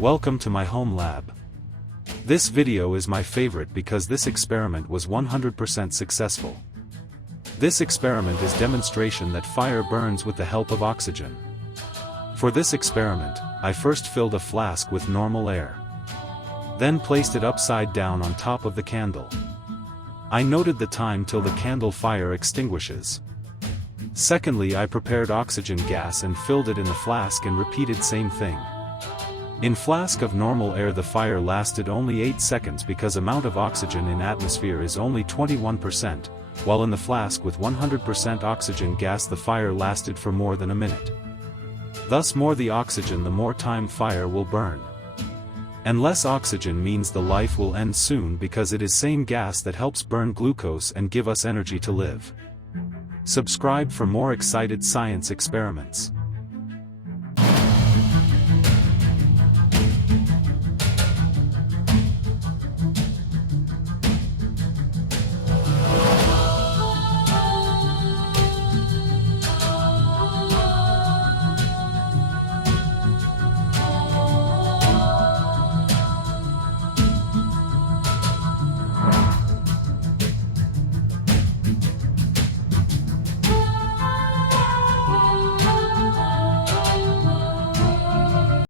Welcome to my home lab. This video is my favorite because this experiment was 100% successful. This experiment is demonstration that fire burns with the help of oxygen. For this experiment, I first filled a flask with normal air. Then placed it upside down on top of the candle. I noted the time till the candle fire extinguishes. Secondly, I prepared oxygen gas and filled it in the flask and repeated same thing. In flask of normal air the fire lasted only 8 seconds because amount of oxygen in atmosphere is only 21%, while in the flask with 100% oxygen gas the fire lasted for more than a minute. Thus more the oxygen the more time fire will burn. And less oxygen means the life will end soon because it is same gas that helps burn glucose and give us energy to live. Subscribe for more excited science experiments.